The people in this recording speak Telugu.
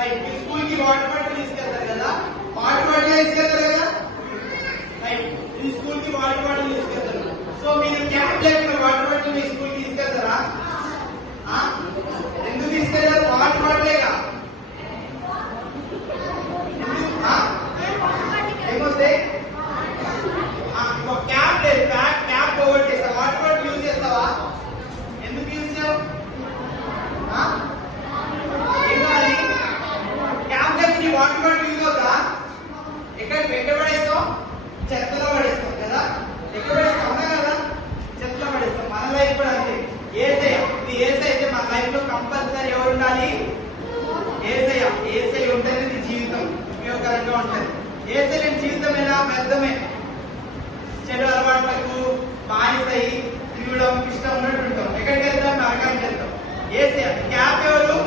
రైట్. మీ స్కూల్ కి వాటర్ బాటిల్ తీసుకెళ్తారు కదా, వాటర్ బాటిల్ తీసుకెళ్తారు కదా. రైట్. మీ స్కూల్ కి వాటర్ బాటిల్ తీసుకెళ్తారు. సో మీరు క్యాప్ లేకుండా వాటర్ బాటిల్ మీ స్కూల్ కి తీసుకెళ్తారా? ఎందుకు తీసుకెళ్తారు? వాటర్ బాటిలేగా. ఏమొస్తే క్యాప్ లేదు, క్యాప్ ఓవర్ చేస్తా. వాటర్ బాటిల్ యూజ్ చేస్తావా? ఎందుకు యూజ్ చేయవు? క్యాప్ దగ్గర వాటర్ బాటిల్ యూజ్ అవుతా? ఎక్కడ పడేస్తాం? చెత్తలో పడేస్తాం కదా. ఎక్కడ పడేస్తాం? అవునా కదా, చెత్తలో పడేస్తాం. మన లైఫ్ కూడా అంతే. ఏసై ఇది ఏసై అయితే మన లైఫ్ లో కంపల్సరీ ఎవరు ఉండాలి? ఏసై. ఏసై ఉంటేనే నీ జీవితం ఉపయోగకరంగా ఉంటుంది. ఏసై లేని జీవితం ఎలా? వ్యర్థమే. చెడు అలవాట్లకు బానిసై తిరగడం ఇష్టం ఉన్నట్టు ఉంటాం. ఎక్కడికి వెళ్తాం? నరకానికి వెళ్తాం. ఏసై. క్యాప్ ఎవరు?